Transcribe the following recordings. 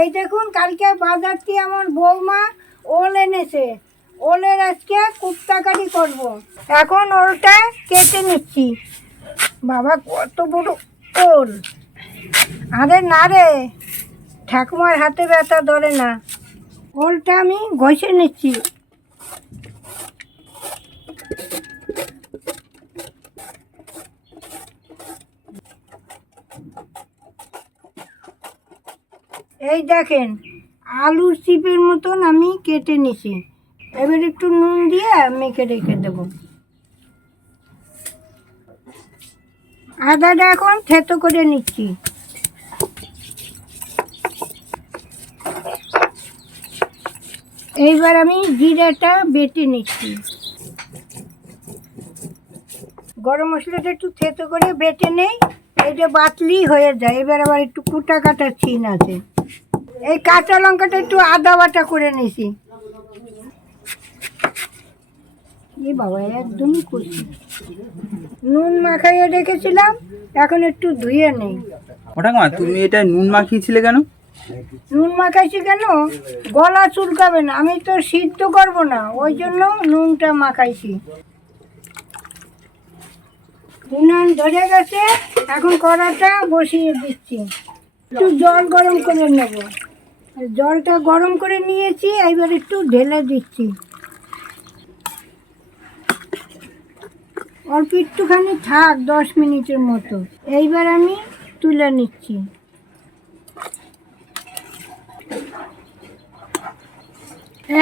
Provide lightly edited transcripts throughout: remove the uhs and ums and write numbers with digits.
এই দেখুন, কালকে বাজার থেকে আমার বৌমা ওল এনেছে। ওলের আজকে কুপ্তাকারি করব। এখন ওলটা কেটে নিচ্ছি। বাবা, কত বড় ওল! আরে না রে, ঠাকুমার হাতে ব্যথা ধরে না। ওলটা আমি ঘষে নিচ্ছি। এই দেখেন, আলুর চিপের মতন আমি কেটে নিছি। এবার একটু নুন দিয়ে মেখে রেখে দেবো। আদাটা এখন থেতো করে নিচ্ছি। এইবার আমি জিরাটা বেটে নিচ্ছি। গরম মশলাটা একটু থেতো করে বেটে নেই, এইটা বাটলেই হয়ে যায়। এবার আবার একটু কুটা কাটার চিন আছে। এই কাঁচা লঙ্কাটা একটু আদা বাটা করে নিছি। এই বাবা, একদমই খুশি। নুন মাখাইয়ে রেখেছিলাম, এখন একটু ধুয়ে নেই। ওটা মা, তুমি এটা নুন মাখিয়েছিলে কেন? নুন মাখাইছি কেন? গলা চুলকাবে না, আমি তো সিদ্ধ করবো না, ওই জন্য নুনটা মাখাইছি। উনান ধরে গেছে, এখন কড়াটা বসিয়ে দিচ্ছি। একটু জল গরম করে নেব। জলটা গরম করে নিয়েছি, এইবার একটু ঢেলে দিচ্ছি। অল্প একটুখানি থাক, 10 মিনিটের মতো। এইবার আমি তুলে নিচ্ছি।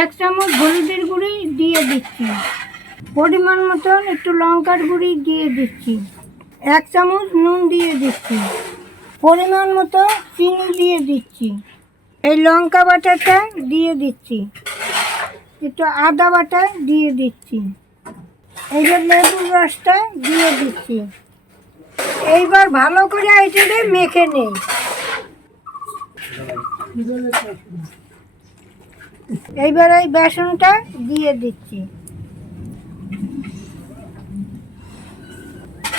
এক চামচ হলুদের গুঁড়ি দিয়ে দিচ্ছি। পরিমাণ মতন একটু লঙ্কার গুঁড়ি দিয়ে দিচ্ছি। 1 চামচ নুন দিয়ে দিচ্ছি। পরিমাণ মতো চিনি দিয়ে দিচ্ছি। এই লঙ্কা বাটাটা দিয়ে দিচ্ছি। একটু আদা বাটা দিয়ে দিচ্ছি। এইবার লেবুর রসটা দিয়ে দিচ্ছি। এইবার ভালো করে এটাকে মেখে নেই। এইবার এই বেসনটা দিয়ে দিচ্ছি।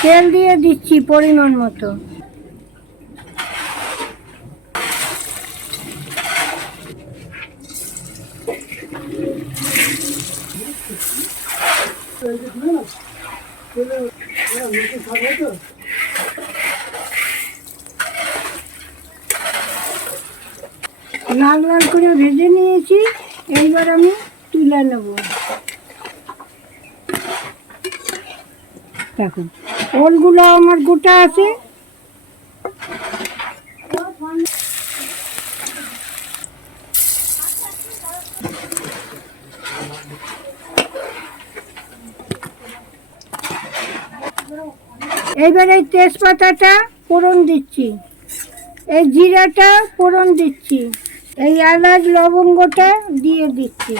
তেল দিয়ে দিচ্ছি পরিমাণ মতো। লাল লাল করে ভেজে নিয়েছি, এইবার আমি তুলে নেব। দেখুন, ওলগুলো আমার গোটা আছে। এইবার এই তেজপাতাটা ফোড়ন দিচ্ছি, এই জিরাটা ফোড়ন দিচ্ছি, এই এলাচ লবঙ্গটা দিয়ে দিচ্ছি।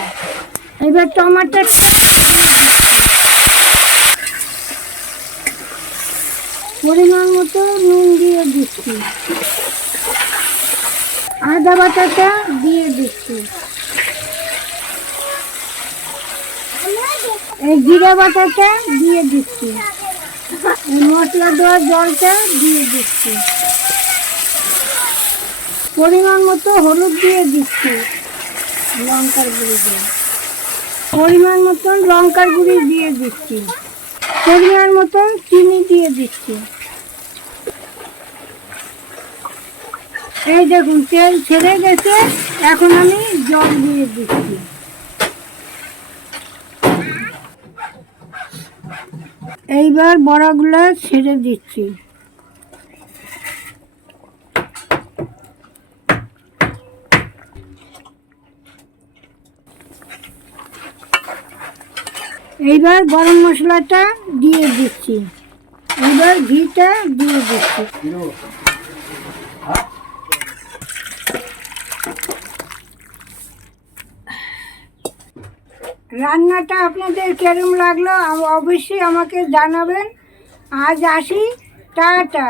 এবার টমাটোর পরিমাণ মতো নুন দিয়ে দিচ্ছি। আদা বাটাটা দিয়ে দিচ্ছি। এই জিরা বাটাটা দিয়ে দিচ্ছি। এই মশলা দেওয়ার জলটা দিয়ে দিচ্ছি। পরিমাণ মতো হলুদ দিয়ে দিচ্ছি। লঙ্কার গুঁড়ি দিয়ে পরিমাণ মতন লঙ্কার গুঁড়ি দিয়ে দিচ্ছি। পরিমাণ মতন চিনি দিয়ে দিচ্ছি। এই দেখুন, তেল ছেড়ে গেছে, এখন আমি জল দিয়ে দিচ্ছি। এইবার বড়াগুলো ছেড়ে দিচ্ছি। এইবার গরম মশলাটা দিয়ে দিচ্ছি। এবার ঘিটা দিয়ে দিচ্ছি। রান্নাটা আপনাদের কেমন লাগলো অবশ্যই আমাকে জানাবেন। আজ আসি, টাটা।